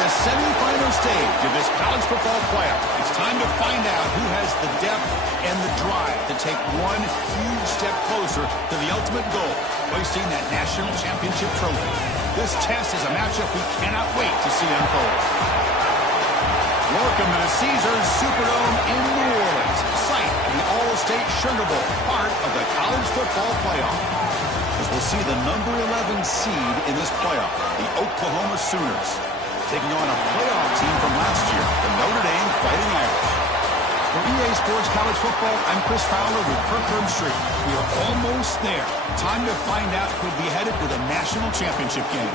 the semifinal stage of this college football playoff. It's time to find out who has the depth and the drive to take one huge step closer to the ultimate goal, hoisting that national championship trophy. This test is a matchup we cannot wait to see unfold. Welcome to the Caesars Superdome in New Orleans, site of the All-State Sugar Bowl, part of the college football playoff. As we'll see the number 11 seed in this playoff, the Oklahoma Sooners, taking on a playoff team from last year, the Notre Dame Fighting Irish. For EA Sports College Football, I'm Chris Fowler with Kirk Herbstreit. We are almost there. Time to find out who'll be headed to the national championship game.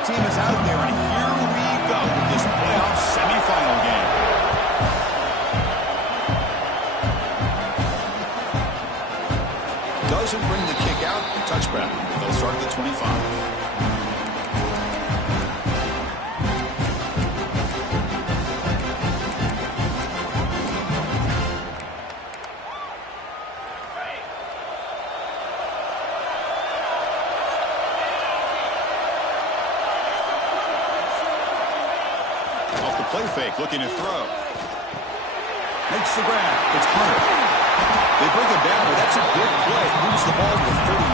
Team is out there, and here we go with this playoff semifinal game. Doesn't bring the kick out, touchback. They'll start at the 25. Play fake, looking to throw. Makes the grab. It's Hunter. They bring him down, but that's a good play. Moves the ball to 39.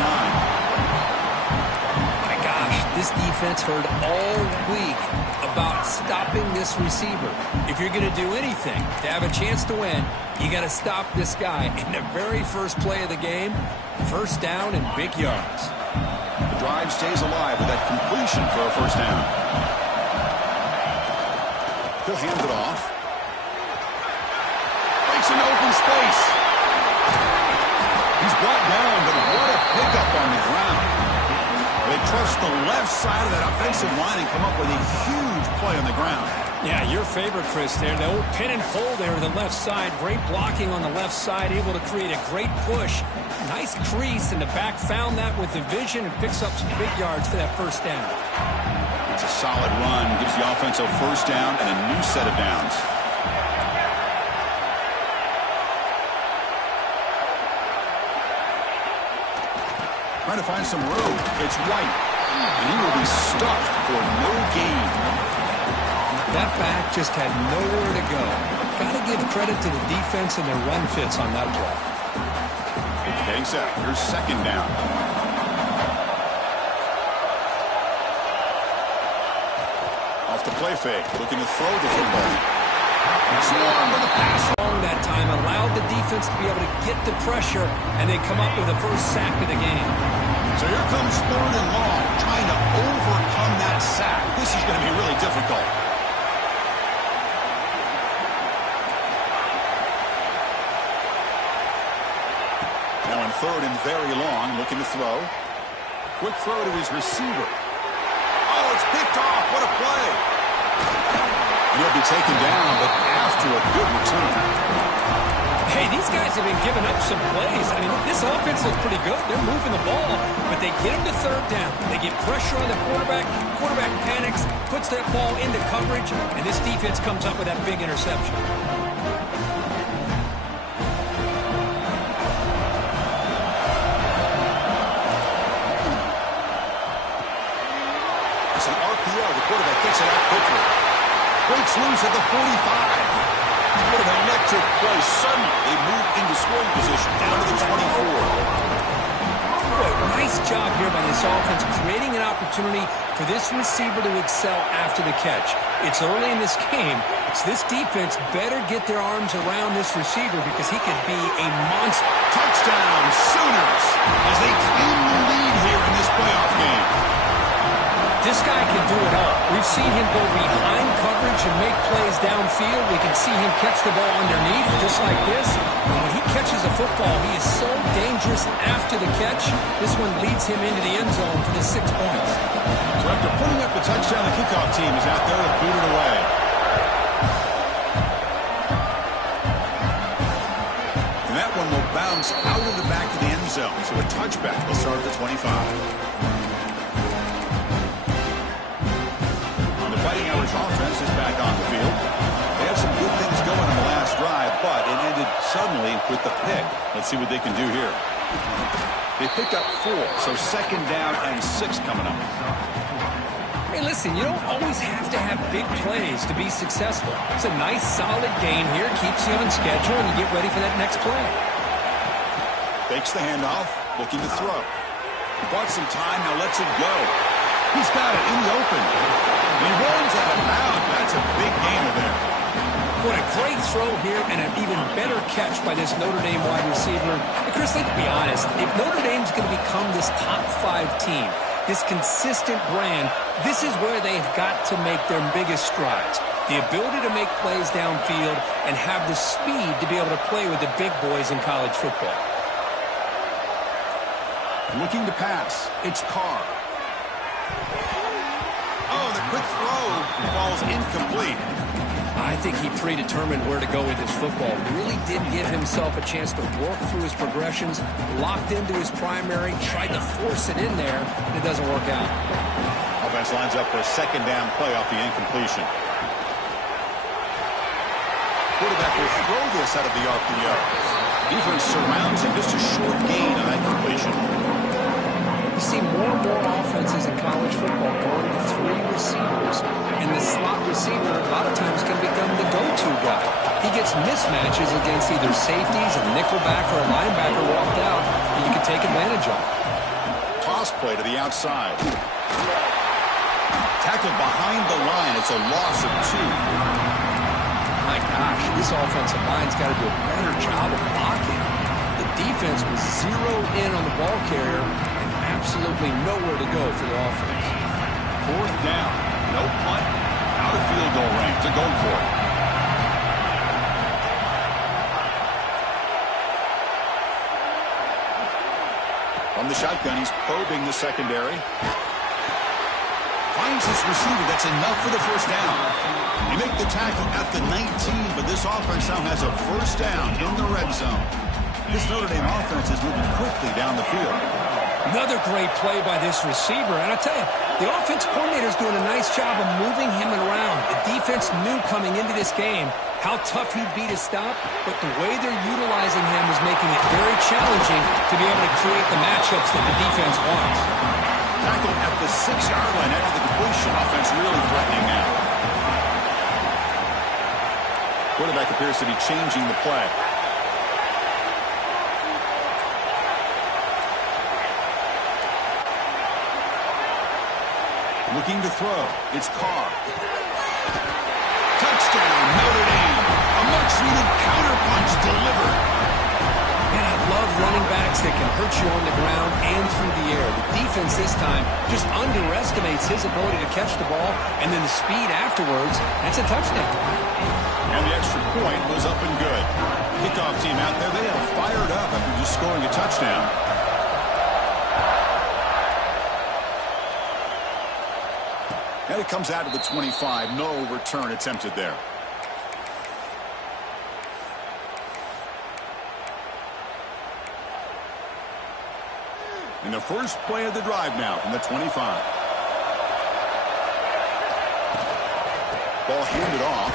My gosh, this defense heard all week about stopping this receiver. If you're going to do anything to have a chance to win, you got to stop this guy. In the very first play of the game, first down and big yards. The drive stays alive with that completion for a first down. He'll hand it off. Breaks into open space. He's brought down, but what a pickup on the ground. They trust the left side of that offensive line and come up with a huge play on the ground. Yeah, your favorite, Chris, there. The old pin and pull there to the left side. Great blocking on the left side, able to create a great push. Nice crease, and the back found that with the vision and picks up some big yards for that first down. It's a solid run, gives the offense a first down and a new set of downs. Trying to find some room. It's White, and he will be stuffed for no gain. That back just had nowhere to go. Got to give credit to the defense and their run fits on that play. Getting set. Here's second down. Off the play fake, looking to throw the football. Swarm with the pass. Long that time, allowed the defense to be able to get the pressure, and they come up with the first sack of the game. So here comes third and long, trying to overcome that sack. This is going to be really difficult. Now in third and very long, looking to throw. Quick throw to his receiver. Oh, it's picked off. What a play. He'll be taken down, but after a good return. Hey, these guys have been giving up some plays. I mean, this offense looks pretty good. They're moving the ball, but they get him to third down. They get pressure on the quarterback. Quarterback panics, puts that ball into coverage, and this defense comes up with that big interception. It's an RPO. The quarterback gets it out quickly. Breaks loose at the 45. What an electric play. Suddenly, they move into scoring position down to the 24. Boy, nice job here by this offense, creating an opportunity for this receiver to excel after the catch. It's early in this game. It's this defense better get their arms around this receiver because he could be a monster. Touchdown, Sooners, as they claim the lead here in this playoff game. This guy can do it all. We've seen him go behind coverage and make plays downfield. We can see him catch the ball underneath, just like this. And when he catches a football, he is so dangerous after the catch. This one leads him into the end zone for the 6 points. So after putting up the touchdown, the kickoff team is out there to boot it away. And that one will bounce out of the back of the end zone. So a touchback will start at the 25. On the Fighting Irish offense is back on the field. They had some good things going in the last drive, but it ended suddenly with the pick. Let's see what they can do here. They pick up 4, so 2nd down and 6 coming up. Hey, listen, you don't always have to have big plays to be successful. It's a nice, solid gain here. Keeps you on schedule, and you get ready for that next play. Fakes the handoff, looking to throw. He bought some time, now lets it go. He's got it in the open. He runs out of bounds. That's a big gainer there. What a great throw here, and an even better catch by this Notre Dame wide receiver. And Chris, let's be honest. If Notre Dame's going to become this top 5 team, this consistent brand, this is where they've got to make their biggest strides. The ability to make plays downfield and have the speed to be able to play with the big boys in college football. Looking to pass. It's Carr. Oh, the quick throw falls incomplete. I think he predetermined where to go with his football. Really did give himself a chance to work through his progressions, locked into his primary, tried to force it in there, and it doesn't work out. Offense lines up for a 2nd down play off the incompletion. Quarterback will throw this out of the RPO. Defense surrounds him, just a short gain on that completion. You see more and more offenses in college football going to 3 receivers, and the slot receiver a lot of times can become the go-to guy. He gets mismatches against either safeties, a nickelback, or a linebacker walked out that you can take advantage of. Toss play to the outside. Tackled behind the line. It's a loss of 2. My gosh, this offensive line's got to do a better job of blocking. The defense was zeroed in on the ball carrier and absolutely nowhere to go for the offense. 4th down. No punt. Out of field goal range. They're going for it. From the shotgun, he's probing the secondary. Finds his receiver. That's enough for the 1st down. He make the tackle at the 19, but this offense now has a 1st down in the red zone. This Notre Dame offense is moving quickly down the field. Another great play by this receiver. And I tell you, the offense coordinator's doing a nice job of moving him around. The defense knew coming into this game how tough he'd be to stop, but the way they're utilizing him is making it very challenging to be able to create the matchups that the defense wants. Tackled at the 6-yard line after the completion. Offense really threatening now. Quarterback appears to be changing the play. Looking to throw. It's Carr. Touchdown, Notre Dame. A much-needed counterpunch delivered. And I love running backs that can hurt you on the ground and through the air. The defense this time just underestimates his ability to catch the ball, and then the speed afterwards, that's a touchdown. And the extra point was up and good. Kickoff team out there, they are fired up after just scoring a touchdown. And it comes out to the 25. No return attempted there. In the first play of the drive now from the 25. Ball handed off.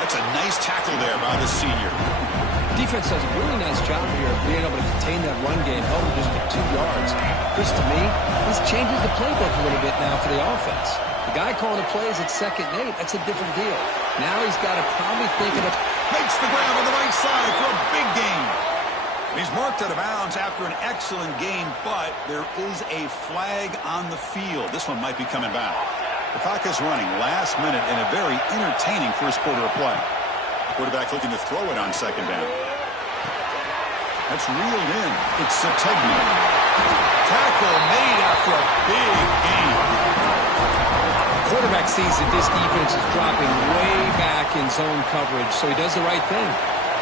That's a nice tackle there by the senior. Defense does a really nice job here of being able to contain that run game, held him just at 2 yards. Chris, to me, this changes the playbook a little bit now for the offense. The guy calling the plays at 2nd and 8, that's a different deal. Now he's got to probably think of it. Makes the grab on the right side for a big gain. He's marked out of bounds after an excellent game, but there is a flag on the field. This one might be coming back. The clock is running last minute in a very entertaining first quarter of play. Quarterback looking to throw it on 2nd down. That's reeled in. It's Sategna. Tackle made after a big gain. Quarterback sees that this defense is dropping way back in zone coverage, so he does the right thing.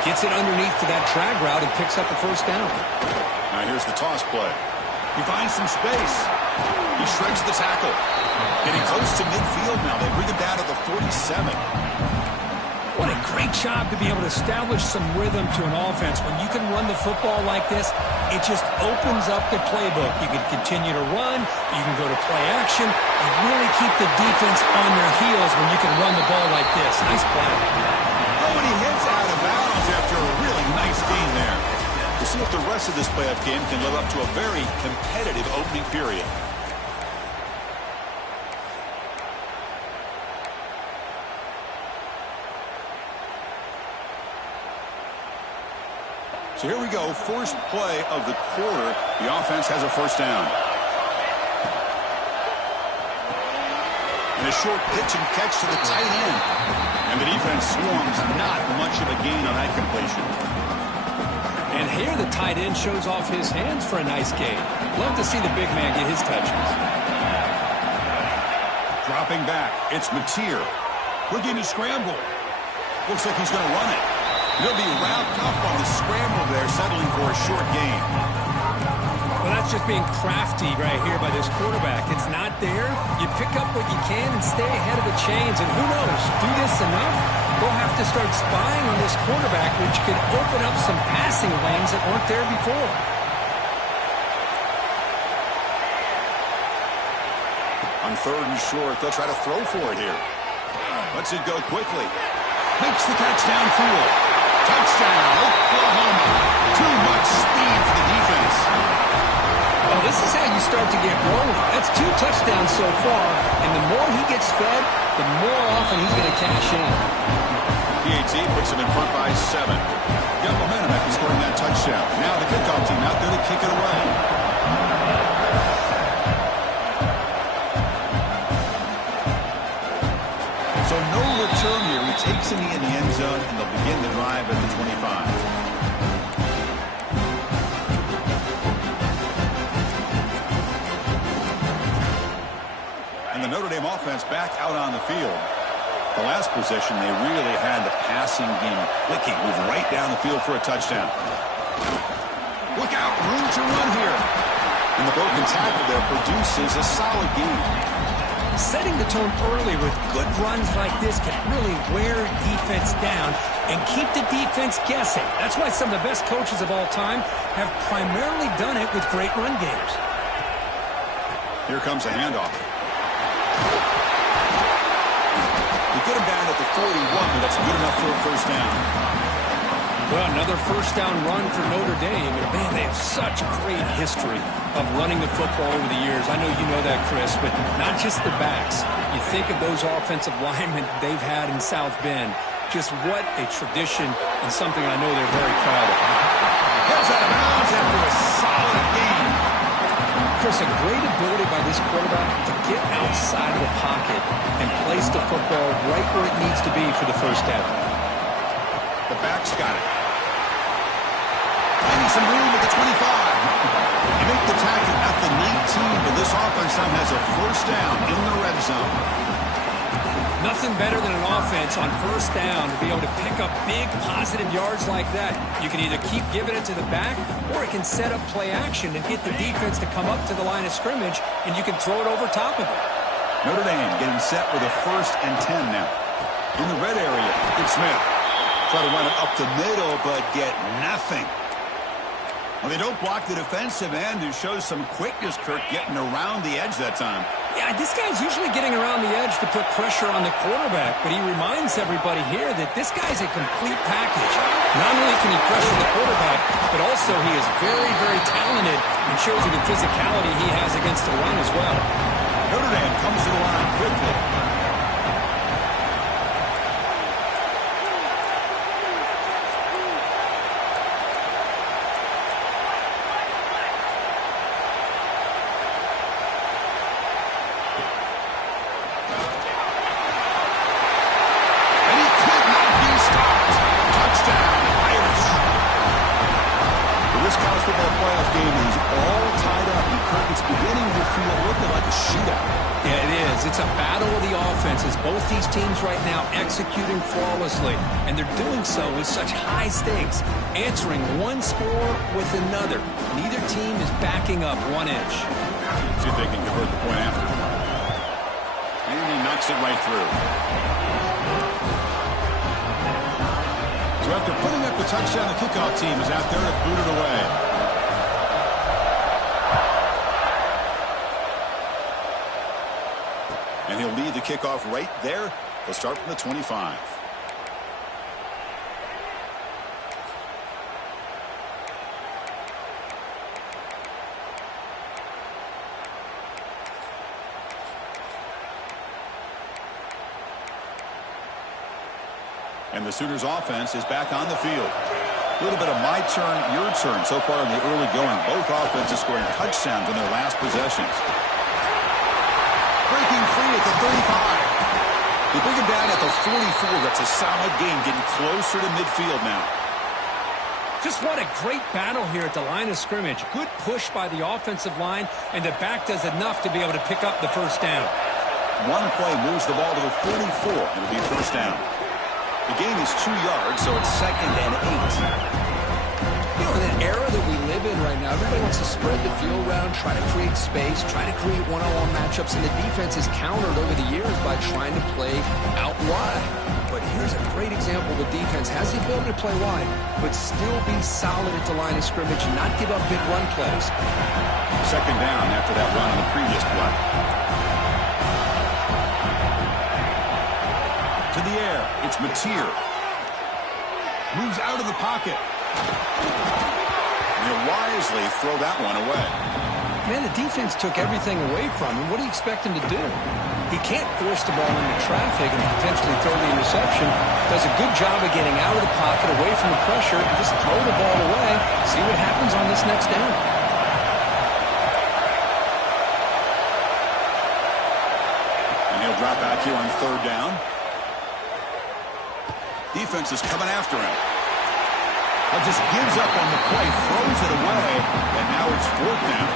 Gets it underneath to that drag route and picks up a 1st down. Now here's the toss play. He finds some space. He shreds the tackle. Getting close to midfield now. They bring him down to the 47. What a great job to be able to establish some rhythm to an offense. When you can run the football like this, it just opens up the playbook. You can continue to run. You can go to play action. And really keep the defense on their heels when you can run the ball like this. Nice play. Oh, and he hits out of bounds after a really nice gain there. We'll see if the rest of this playoff game can live up to a very competitive opening period. So here we go, first play of the quarter. The offense has a first down. And a short pitch and catch to the tight end. And the defense swarms, not much of a gain on that completion. And here the tight end shows off his hands for a nice gain. Love to see the big man get his touches. Dropping back, it's Mateer. Looking to scramble. Looks like he's going to run it. He'll be wrapped up on the scramble there, settling for a short gain. Well, that's just being crafty right here by this quarterback. It's not there. You pick up what you can and stay ahead of the chains. And who knows, do this enough, they'll have to start spying on this quarterback, which could open up some passing lanes that weren't there before. On third and short, they'll try to throw for it here. Lets it go quickly. Makes the catch downfield. Touchdown, Oklahoma. Too much speed for the defense. Oh, this is how you start to get rolling. That's 2 touchdowns so far, and the more he gets fed, the more often he's going to cash in. PAT puts him in front by 7. Got momentum after scoring that touchdown. Now the kickoff team out there to kick it away. So no return here. He takes it in the end zone, and they'll begin the drive at the 25. And the Notre Dame offense back out on the field. The last possession, they really had the passing game clicking, move right down the field for a touchdown. Look out, room to run here. And the broken tackle there produces a solid gain. Setting the tone early with good runs like this can really wear defense down and keep the defense guessing. That's why some of the best coaches of all time have primarily done it with great run games. Here comes a handoff. We get him down at the 41, but that's good enough for a first down. Well, another first down run for Notre Dame. And, man, they have such great history of running the football over the years. I know you know that, Chris, but not just the backs. You think of those offensive linemen they've had in South Bend. Just what a tradition and something I know they're very proud of. Heads out of bounds after a solid game. Chris, a great ability by this quarterback to get outside of the pocket and place the football right where it needs to be for the first down. The back's got it. Finding some room at the 25. You make the tackle at the 19, but this offense now has a first down in the red zone. Nothing better than an offense on first down to be able to pick up big positive yards like that. You can either keep giving it to the back, or it can set up play action and get the defense to come up to the line of scrimmage, and you can throw it over top of it. Notre Dame getting set with a 1st and 10 now. In the red area, it's Smith. Try to run it up the middle, but get nothing. Well, they don't block the defensive end, who shows some quickness, Kirk, getting around the edge that time. Yeah, this guy's usually getting around the edge to put pressure on the quarterback, but he reminds everybody here that this guy's a complete package. Not only can he pressure the quarterback, but also he is very, very talented and shows you the physicality he has against the run as well. Notre Dame comes to the line quickly. It's a battle of the offenses. Both these teams right now executing flawlessly, and they're doing so with such high stakes, answering one score with another. Neither team is backing up 1 inch. See if they can convert the point after. And he knocks it right through. After putting up the touchdown, the kickoff team is out there to boot it away. And he'll lead the kickoff right there. He'll start from the 25. And the Sooners offense is back on the field. A little bit of my turn, your turn so far in the early going. Both offenses scoring touchdowns in their last possessions. Breaking free at the 35. They bring him down at the 44. That's a solid gain, getting closer to midfield now. Just what a great battle here at the line of scrimmage. Good push by the offensive line, and the back does enough to be able to pick up the first down. One play moves the ball to the 44. It'll be first down. The gain is 2 yards, so it's 2nd and 8. You know, in an era that we live in right now, everybody wants to spread the field around, try to create space, try to create one-on-one matchups, and the defense has countered over the years by trying to play out wide. But here's a great example. The defense has the ability to play wide, but still be solid at the line of scrimmage and not give up big run plays. 2nd down after that run on the previous play. To the air, it's Mateer. Moves out of the pocket. He'll wisely throw that one away. Man, the defense took everything away from him. What do you expect him to do? He can't force the ball into traffic and potentially throw the interception. Does a good job of getting out of the pocket, away from the pressure, and just throw the ball away. See what happens on this next down. And he'll drop back here on 3rd down. Defense is coming after him. But just gives up on the play, throws it away, and now it's 4th down.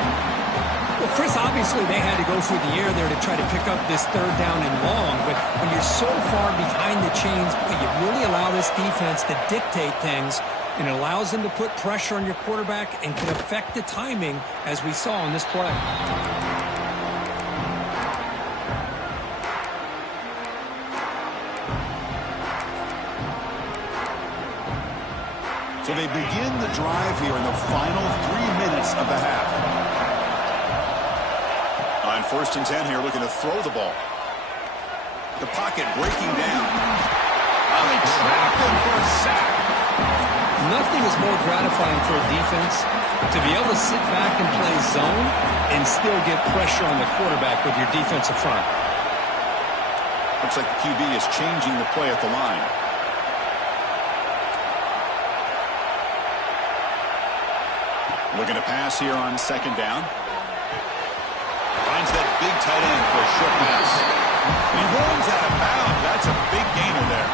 Well, Chris, obviously they had to go through the air there to try to pick up this 3rd down and long, but when you're so far behind the chains, you really allow this defense to dictate things, and it allows them to put pressure on your quarterback and can affect the timing, as we saw in this play. So they begin the drive here in the final 3 minutes of the half. On 1st and 10 here, looking to throw the ball. The pocket breaking down. Oh, they trap him for a sack. Nothing is more gratifying for a defense to be able to sit back and play zone and still get pressure on the quarterback with your defensive front. Looks like the QB is changing the play at the line. Looking to pass here on 2nd down. Finds that big tight end for a short pass. He runs out of bounds. That's a big gainer there.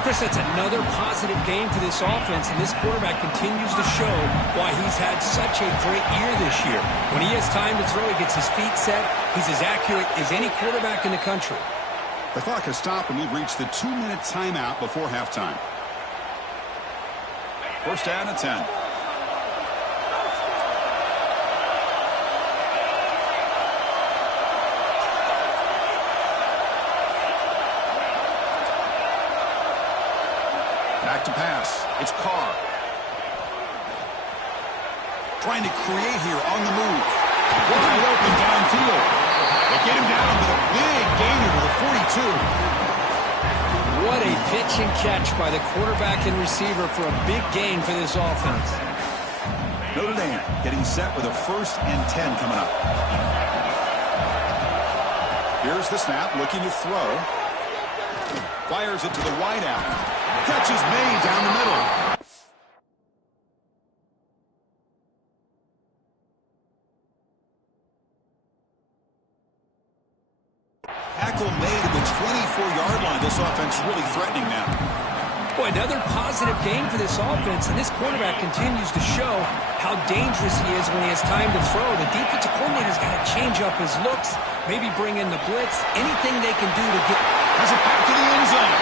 Chris, that's another positive game for this offense, and this quarterback continues to show why he's had such a great year this year. When he has time to throw, he gets his feet set. He's as accurate as any quarterback in the country. The clock has stopped, and we've reached the 2-minute timeout before halftime. 1st down and 10. Back to pass. It's Carr. Trying to create here on the move. Wide open downfield. They get him down with a big gainer to the 42. What a pitch and catch by the quarterback and receiver for a big gain for this offense. Notre Dame getting set with a 1st and 10 coming up. Here's the snap, looking to throw. Fires it to the wideout. Catch is made down the middle. Tackle made at the 24-yard line. This offense really threatening now. Boy, another positive game for this offense, and this quarterback continues to show how dangerous he is when he has time to throw. The defensive coordinator's got to change up his looks, maybe bring in the blitz, anything they can do to get... Has it back to the end zone.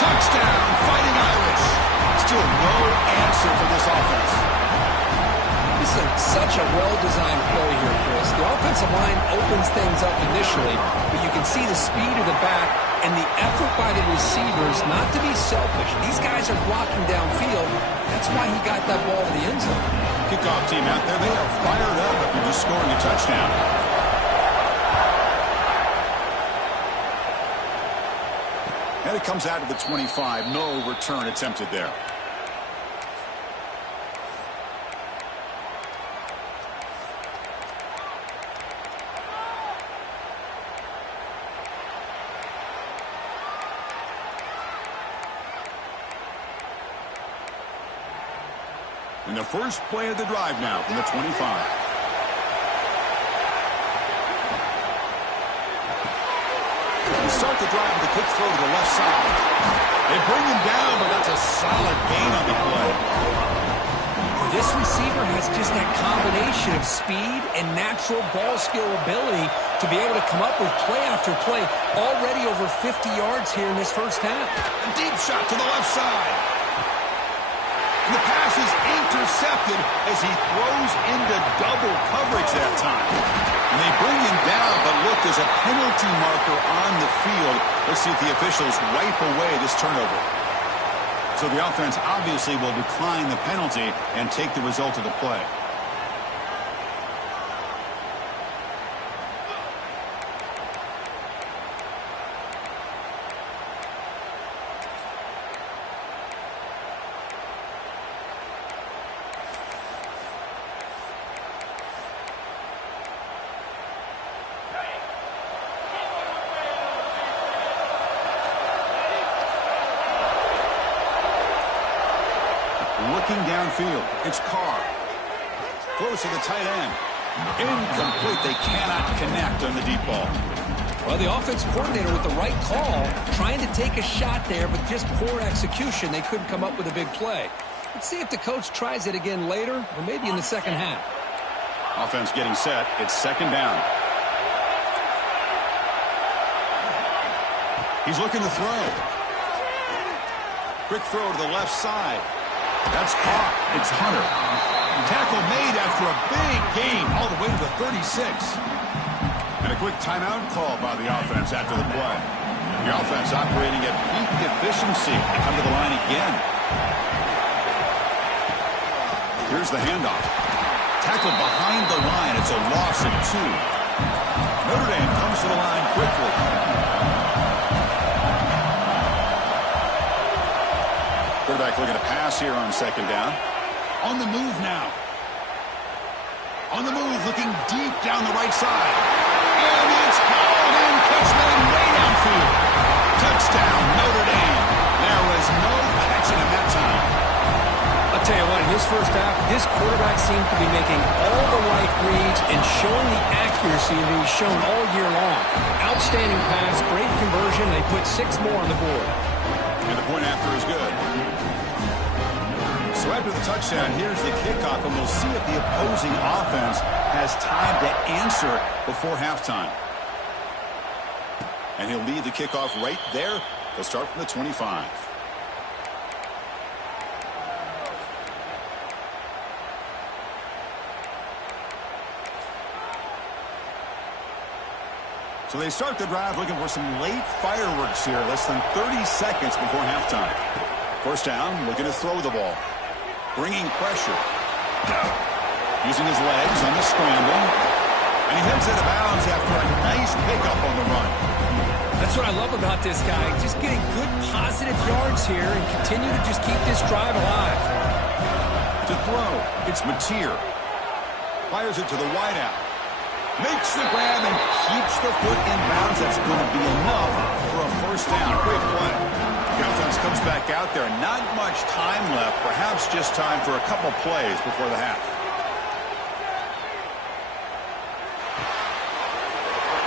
Touchdown, Fighting Irish. Still no answer for this offense. This is such a well-designed play here, Chris. The offensive line opens things up initially, but you can see the speed of the back and the effort by the receivers not to be selfish. These guys are blocking downfield. That's why he got that ball to the end zone. Kickoff team out there, they are fired up after just scoring a touchdown. And it comes out to the 25. No return attempted there. And the first play of the drive now from the 25. Start the drive with a quick throw to the left side. They bring him down, but that's a solid gain on the play. This receiver has just that combination of speed and natural ball skill ability to be able to come up with play after play. Already over 50 yards here in this first half. A deep shot to the left side. And the pass is intercepted as he throws into double coverage that time. And they bring him down, but look, there's a penalty marker on the field. Let's see if the officials wipe away this turnover. So the offense obviously will decline the penalty and take the result of the play. Looking downfield, it's Carr. Close to the tight end. Incomplete. They cannot connect on the deep ball. Well, the offense coordinator with the right call, trying to take a shot there, but just poor execution. They couldn't come up with a big play. Let's see if the coach tries it again later, or maybe in the second half. Offense getting set. It's second down. He's looking to throw. Quick throw to the left side. That's caught. It's Hunter. Tackle made after a big gain all the way to the 36. And a quick timeout call by the offense after the play. The offense operating at peak efficiency. They come to the line again. Here's the handoff. Tackled behind the line. It's a loss of 2. Notre Dame comes to the line quickly. Quarterback looking to pass here on second down. On the move now. On the move, looking deep down the right side. And it's called in. Catch made way downfield. Touchdown, Notre Dame. There was no catching him that time. I'll tell you what, in this first half, this quarterback seemed to be making all the right reads and showing the accuracy that he's shown all year long. Outstanding pass, great conversion. They put 6 more on the board. And the point after is good. So after the touchdown, here's the kickoff, and we'll see if the opposing offense has time to answer before halftime. And he'll lead the kickoff right there. They'll start from the 25. So they start the drive looking for some late fireworks here, less than 30 seconds before halftime. First down, looking to throw the ball. Bringing pressure. Using his legs on the scramble. And he heads out of bounds after a nice pickup on the run. That's what I love about this guy. Just getting good positive yards here and continue to just keep this drive alive. To throw, it's Mateer. Fires it to the wideout. Makes the grab and keeps the foot in bounds. That's going to be enough for a first down. Great play. The offense comes back out there. Not much time left. Perhaps just time for a couple plays before the half.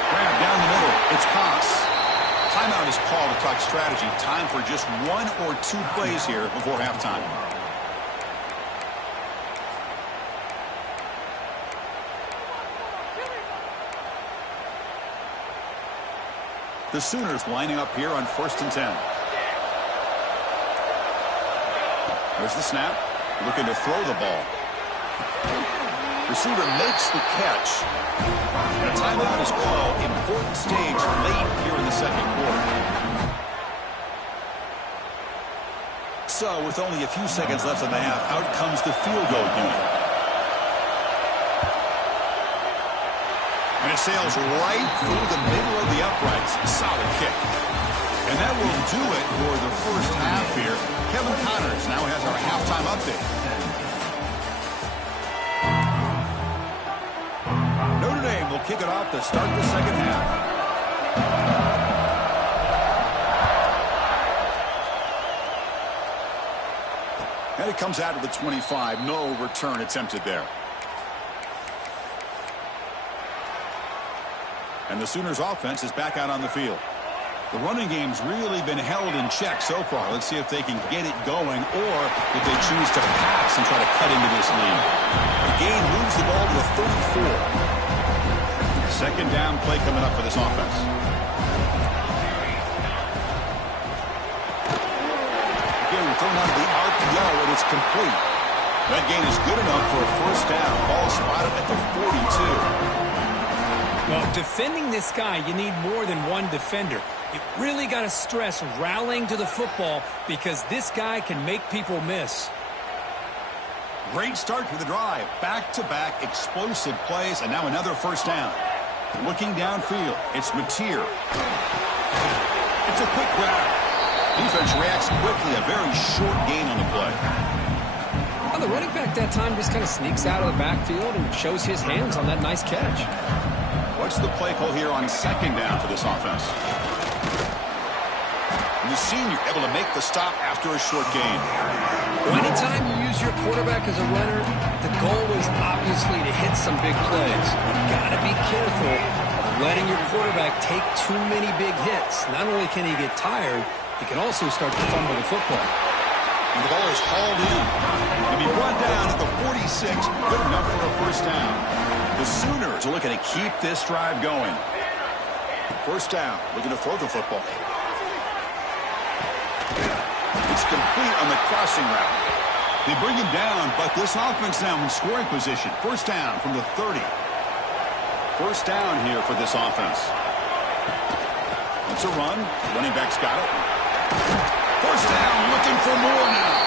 Grab down the middle. It's pass. Timeout is called to talk strategy. Time for just 1 or 2 plays here before halftime. The Sooners lining up here on 1st and 10. There's the snap. Looking to throw the ball. Receiver makes the catch. And a timeout is called. Important stage late here in the second quarter. So, with only a few seconds left in the half, out comes the field goal unit. And it sails right through the middle of the uprights. Solid kick. And that will do it for the first half here. Kevin Connors now has our halftime update. Notre Dame will kick it off to start the second half. And it comes out of the 25. No return attempted there. And the Sooners offense is back out on the field. The running game's really been held in check so far. Let's see if they can get it going or if they choose to pass and try to cut into this lead. The gain moves the ball to a 34. Second down play coming up for this offense. Again, thrown out of the RPO, and it's complete. That gain is good enough for a first down. Ball spotted at the 42. Well, defending this guy, you need more than one defender. You really got to stress rallying to the football because this guy can make people miss. Great start to the drive. Back-to-back explosive plays, and now another first down. Looking downfield, it's Mateer. It's a quick grab. Defense reacts quickly, a very short gain on the play. Well, the running back that time just kind of sneaks out of the backfield and shows his hands on that nice catch. What's the play call here on second down for this offense? And the senior able to make the stop after a short gain. Well, anytime you use your quarterback as a runner, the goal is obviously to hit some big plays. You've got to be careful of letting your quarterback take too many big hits. Not only can he get tired, he can also start to fumble the football. And the ball is hauled in. To be brought down at the 46, good enough for a first down. The Sooners are looking to keep this drive going. First down, looking to throw the football. It's complete on the crossing route. They bring him down, but this offense now in scoring position. First down from the 30. First down here for this offense. It's a run. Running back's got it. First down, looking for more now.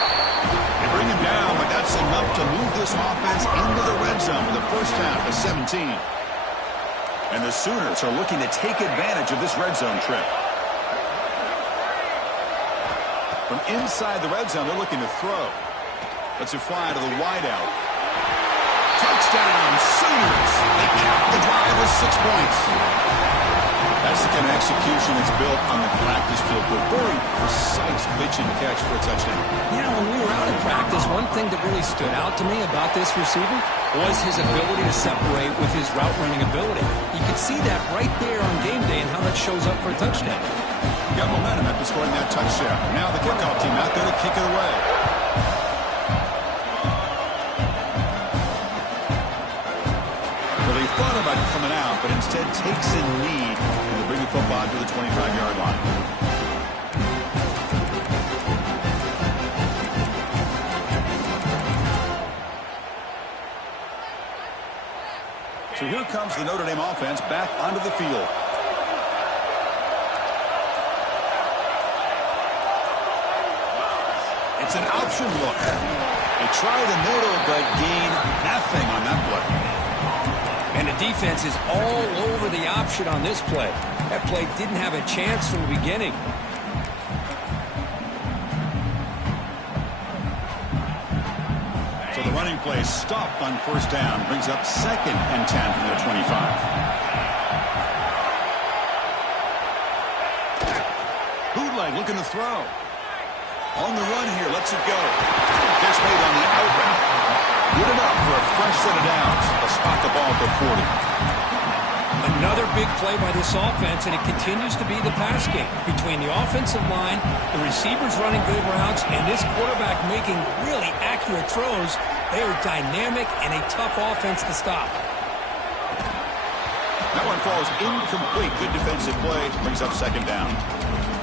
They bring him down, but that's enough to move this offense into the red zone with a first down to 17. And the Sooners are looking to take advantage of this red zone trip. From inside the red zone, they're looking to throw. Let's it fly to the wideout. Touchdown, Sooners! They cap the drive with 6 points. That's the kind of execution that's built on the practice field. But very precise pitch and catch for a touchdown. Yeah, when we were out in practice, one thing that really stood out to me about this receiver was his ability to separate with his route running ability. You can see that right there on game day and how that shows up for a touchdown. Got momentum after scoring that touchdown. Now the kickoff team out there to kick it away. Well, they thought about coming out, but instead takes a lead and they bring the football to the 25-yard line. So here comes the Notre Dame offense back onto the field. It's an option look. They try the middle, but gain nothing on that play. And the defense is all over the option on this play. That play didn't have a chance from the beginning. So the running play stopped on first down. Brings up 2nd and 10 from their 25. Bootleg looking to throw. On the run here, lets it go. Catch made on the out route. Good enough for a fresh set of downs. They'll spot the ball at the 40. Another big play by this offense, and it continues to be the pass game. Between the offensive line, the receivers running good routes, and this quarterback making really accurate throws, they are dynamic and a tough offense to stop. That one falls incomplete. Good defensive play. Brings up 2nd down.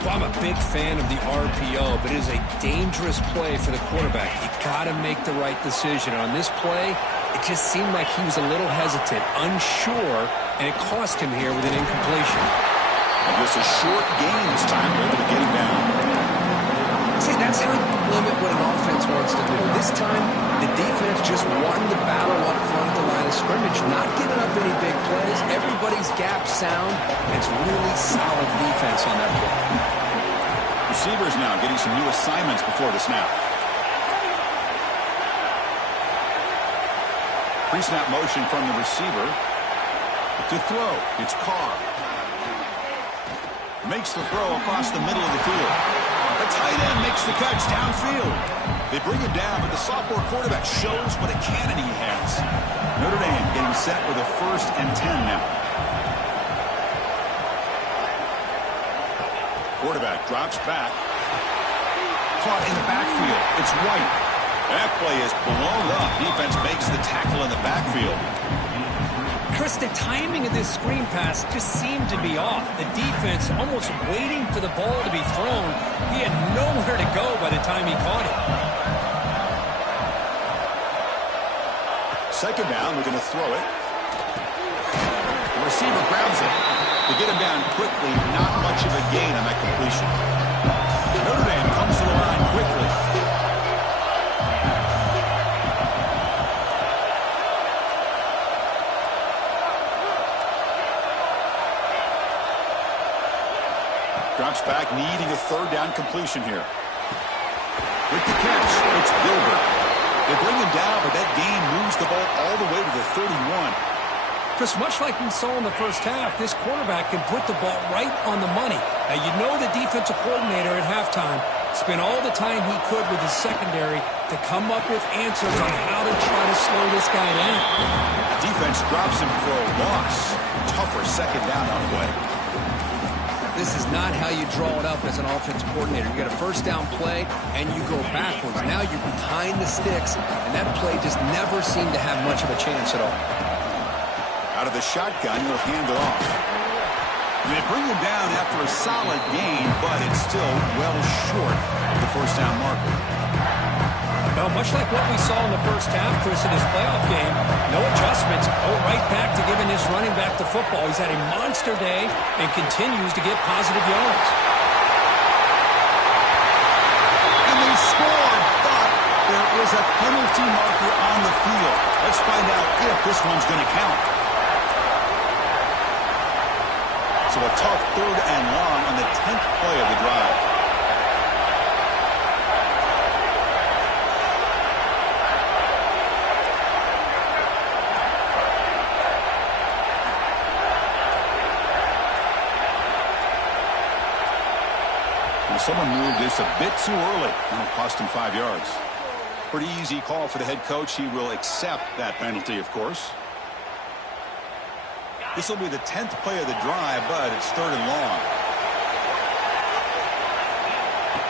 Well, I'm a big fan of the RPO, but it is a dangerous play for the quarterback. You got to make the right decision. On this play, it just seemed like he was a little hesitant, unsure, and it cost him here with an incompletion. And just a short gain this time, able to get him down. See, that's how you limit what an offense wants to do. This time, the defense just won the battle up front at the line of scrimmage, not giving up any big plays. Everybody's gap sound, and it's really solid defense on that play. Receivers now getting some new assignments before the snap. Pre-snap motion from the receiver. To throw, it's Carr. Makes the throw across the middle of the field. The tight end makes the catch downfield. They bring him down, but the sophomore quarterback shows what a cannon he has. Notre Dame getting set with a 1st and 10 now. Quarterback drops back. Caught in the backfield. It's White. That play is blown up. Defense makes the tackle in the backfield. Chris, the timing of this screen pass just seemed to be off. The defense almost waiting for the ball to be thrown. He had nowhere to go by the time he caught it. Second down, we're going to throw it. The receiver grabs it. To get him down quickly, not much of a gain on that completion. Notre Dame comes to the line quickly. Drops back, needing a 3rd down completion here. With the catch, it's Gilbert. They bring him down, but that gain moves the ball all the way to the 31. Chris, much like we saw in the first half, this quarterback can put the ball right on the money. Now, you know the defensive coordinator at halftime spent all the time he could with his secondary to come up with answers on how to try to slow this guy down. The defense drops him for a loss. Tougher 2nd down on the way. This is not how you draw it up as an offensive coordinator. You got a 1st down play, and you go backwards. Now you're behind the sticks, and that play just never seemed to have much of a chance at all. Out of the shotgun, he'll hand it off. They bring him down after a solid gain, but it's still well short of the 1st down marker. Well, much like what we saw in the first half, Chris, in his playoff game, no adjustments. Go right back to giving his running back the football. He's had a monster day and continues to get positive yards. And they scored, but there is a penalty marker on the field. Let's find out if this one's going to count. So a tough 3rd and long on the 10th play of the drive. Someone moved this a bit too early, and it cost him 5 yards. Pretty easy call for the head coach. He will accept that penalty, of course. This will be the 10th play of the drive, but it's 3rd and long.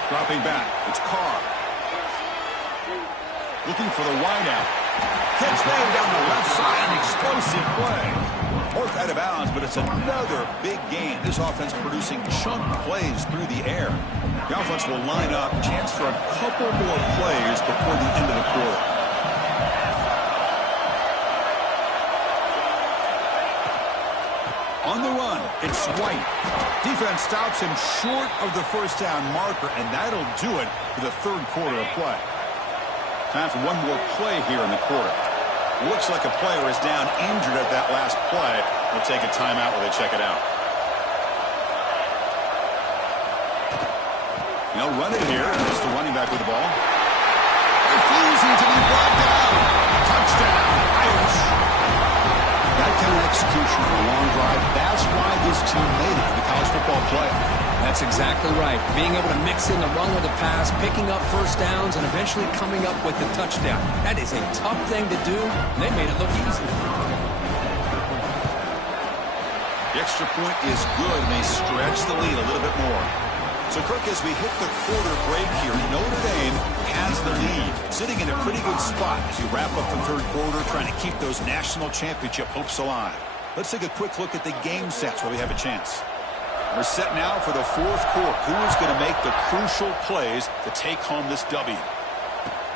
Dropping back, it's Carr. Looking for the wideout. Catch made down the left side, an explosive play. Worth out of bounds, but it's another big gain. This offense producing chunk plays through the air. The offense will line up, chance for a couple more plays before the end of the quarter. On the run, it's White. Defense stops him short of the 1st down marker, and that'll do it for the 3rd quarter of play. Time for one more play here in the quarter. Looks like a player is down injured at that last play. We'll take a timeout while they check it out. They'll run it here. It's the running back with the ball. Refusing to be brought down. Touchdown, Irish. That kind of execution for a long drive. That's why this team made it to the college football playoff. That's exactly right. Being able to mix in the run with the pass, picking up 1st downs, and eventually coming up with the touchdown. That is a tough thing to do, and they made it look easy. The extra point is good, and they stretch the lead a little bit more. So, Kirk, as we hit the quarter break here, Notre Dame has the lead, sitting in a pretty good spot as you wrap up the 3rd quarter, trying to keep those national championship hopes alive. Let's take a quick look at the game sets while we have a chance. We're set now for the 4th quarter. Who is going to make the crucial plays to take home this W?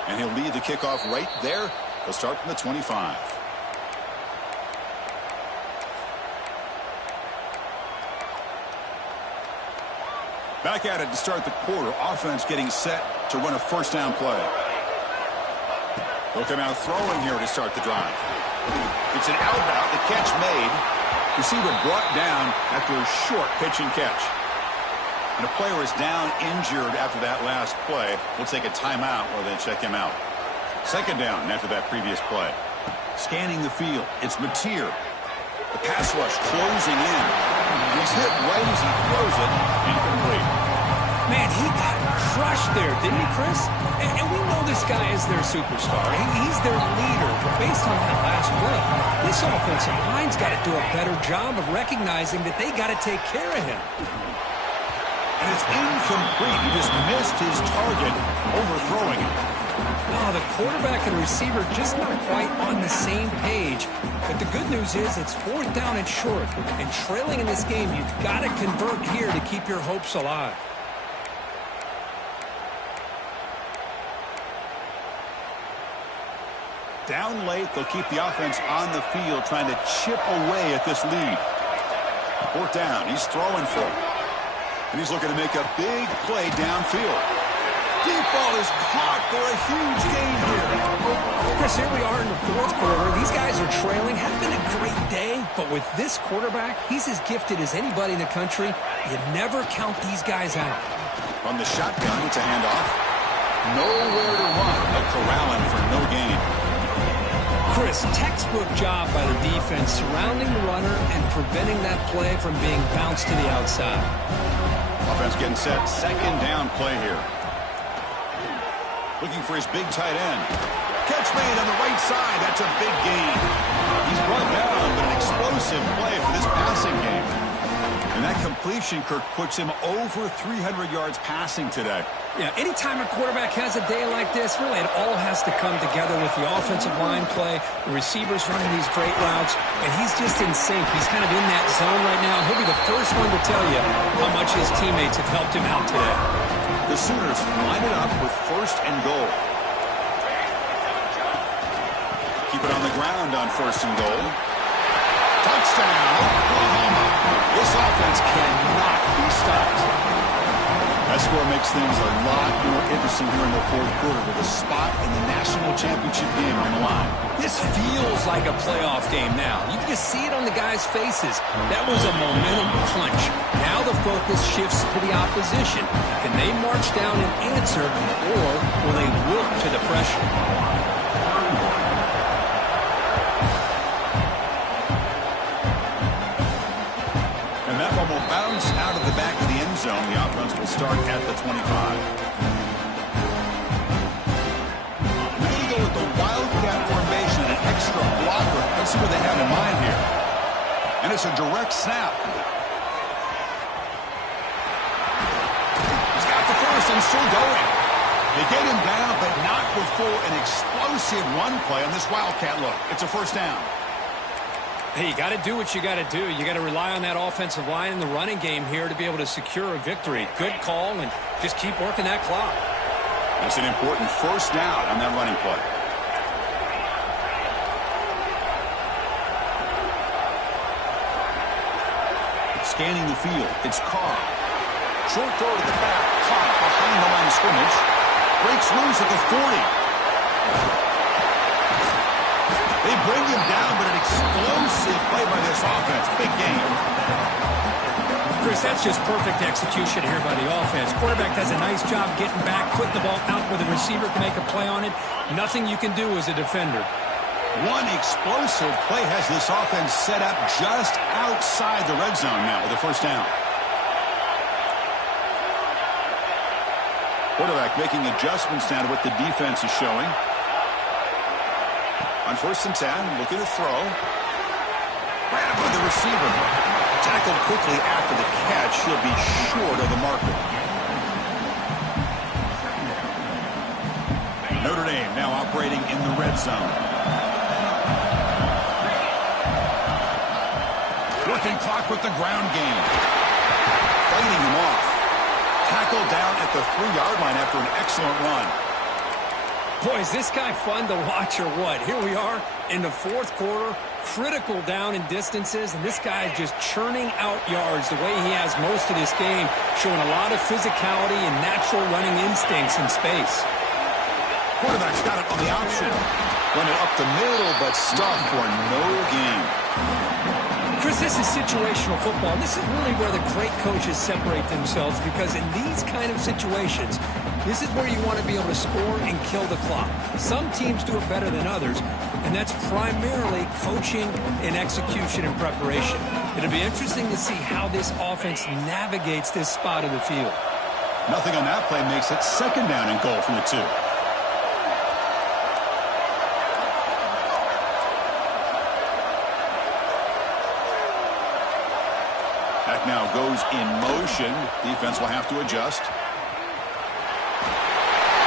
And he'll lead the kickoff right there. He'll start from the 25. Back at it to start the quarter. Offense getting set to run a first down play. They'll come out throwing here to start the drive. It's an out route. The catch made. Receiver brought down after a short pitch and catch. And a player is down injured after that last play. We'll take a timeout while they check him out. Second down after that previous play. Scanning the field. It's Mateer. The pass rush closing in. And he's hit right as he throws it. Incomplete. Man, he got crushed there, didn't he, Chris? And we know this guy is their superstar. He's their leader. But based on that last play, this offensive line's got to do a better job of recognizing that they got to take care of him. And it's incomplete. He just missed his target, overthrowing it. Oh, the quarterback and receiver just not quite on the same page. But the good news is it's 4th down and short. And trailing in this game, you've got to convert here to keep your hopes alive. Down late, they'll keep the offense on the field, trying to chip away at this lead. 4th down, he's throwing for it. And he's looking to make a big play downfield. Deep ball is caught for a huge gain here. Chris, here we are in the 4th quarter. These guys are trailing. Hasn't been a great day, but with this quarterback, he's as gifted as anybody in the country. You never count these guys out. From the shotgun, it's a handoff. Nowhere to run, but corralling for no gain. Chris, textbook job by the defense surrounding the runner and preventing that play from being bounced to the outside. Offense getting set. Second down play here. Looking for his big tight end. Catch made on the right side. That's a big gain. He's brought down, but an explosive play for this passing game. And that completion, Kirk, puts him over 300 yards passing today. Yeah, anytime a quarterback has a day like this, really it all has to come together with the offensive line play, the receivers running these great routes, and he's just in sync. He's kind of in that zone right now. He'll be the first one to tell you how much his teammates have helped him out today. The Sooners line it up with 1st and goal. Keep it on the ground on 1st and goal. Touchdown, Oklahoma. This offense cannot be stopped. That score makes things a lot more interesting here in the 4th quarter with a spot in the national championship game on the line. This feels like a playoff game now. You can just see it on the guys' faces. That was a momentum punch. Now the focus shifts to the opposition. Can they march down and answer, or will they wilt to the pressure? And that one will bounce out of the back of the end zone. The offense will start at the 25. We're going to go with the Wildcat formation, an extra blocker. Let's see what they have in mind here. And it's a direct snap. He's got the first and still going. They get him down, but not before an explosive run play on this Wildcat look. It's a first down. Hey, you got to do what you got to do. You got to rely on that offensive line in the running game here to be able to secure a victory. Good call, and just keep working that clock. That's an important first down on that running play. Scanning the field, it's Carr. Short throw to the back, caught behind the line of scrimmage. Breaks loose at the 40. They bring him down, but an explosive play by this offense. Big game. Chris, that's just perfect execution here by the offense. Quarterback does a nice job getting back, putting the ball out where the receiver can make a play on it. Nothing you can do as a defender. One explosive play has this offense set up just outside the red zone now with a first down. Quarterback making adjustments now to what the defense is showing. On 1st and 10, looking to throw. Right by the receiver. Tackled quickly after the catch. He'll be short of the marker. Notre Dame now operating in the red zone. Working clock with the ground game. Fighting him off. Tackled down at the 3-yard line after an excellent run. Boy, is this guy fun to watch or what? Here we are in the fourth quarter, critical down in distances, and this guy is just churning out yards the way he has most of this game, showing a lot of physicality and natural running instincts in space. Quarterback's got it on the option. Run it up the middle, but stuffed for no gain. Chris, this is situational football. This is really where the great coaches separate themselves, because in these kind of situations, this is where you want to be able to score and kill the clock. Some teams do it better than others, and that's primarily coaching and execution and preparation. It'll be interesting to see how this offense navigates this spot of the field. Nothing on that play makes it second down and goal from the 2. Back now goes in motion. Defense will have to adjust.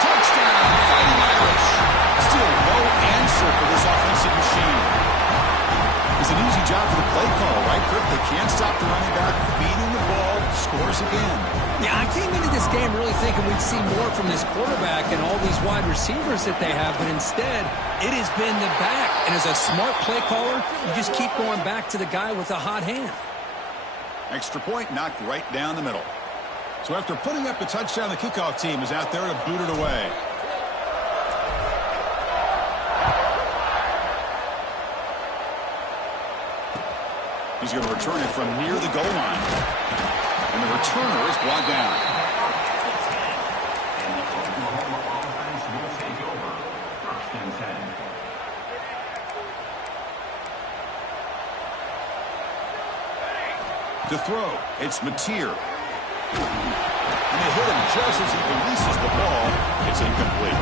Touchdown, Fighting Irish. Still no answer for this offensive machine. It's an easy job for the play call, right, Kirk? They can't stop the running back feeding the ball. Scores again. Yeah, I came into this game really thinking we'd see more from this quarterback and all these wide receivers that they have, but instead, it has been the back. And as a smart play caller, you just keep going back to the guy with the hot hand. Extra point knocked right down the middle. So after putting up the touchdown, the kickoff team is out there to boot it away. He's going to return it from near the goal line. And the returner is brought down. To throw, it's Mateer. And they hit him just as he releases the ball. It's incomplete.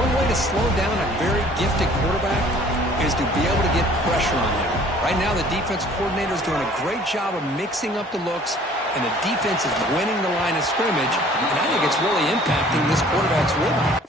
One way to slow down a very gifted quarterback is to be able to get pressure on him. Right now, the defense coordinator is doing a great job of mixing up the looks, and the defense is winning the line of scrimmage, and I think it's really impacting this quarterback's rhythm.